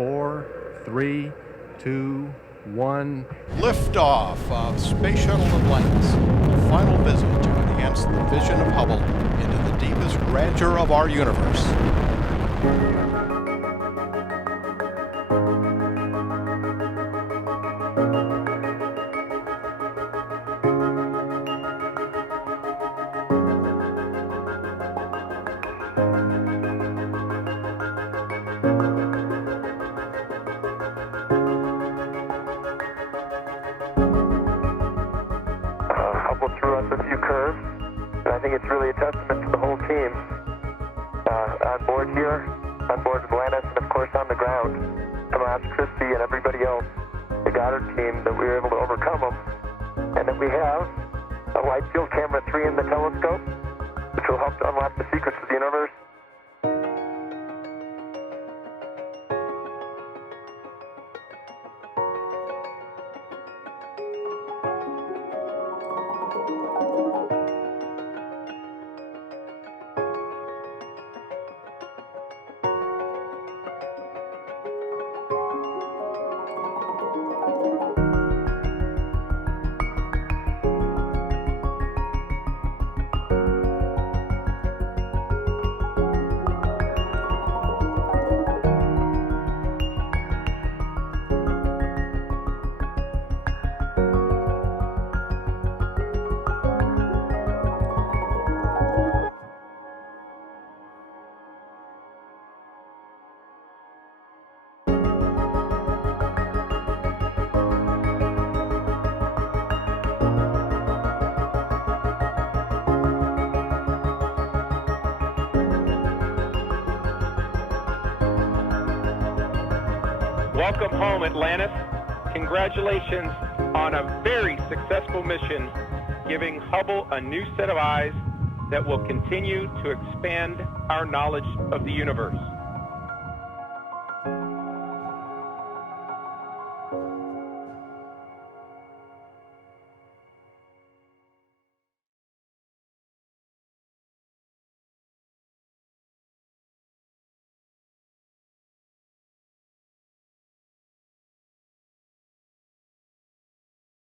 4, 3, 2, 1. Liftoff of Space Shuttle Atlantis, a final visit to enhance the vision of Hubble into the deepest grandeur of our universe. Hubble threw us a few curves, and I think it's really a testament to the whole team on board here, on board Atlantis, and of course on the ground. Tomas, Christie, and everybody else, the Goddard team, that we were able to overcome them, and that we have a Wide Field Camera 3 in the telescope, which will help to unlock the secrets of the universe. Welcome home, Atlantis. Congratulations on a very successful mission, giving Hubble a new set of eyes that will continue to expand our knowledge of the universe.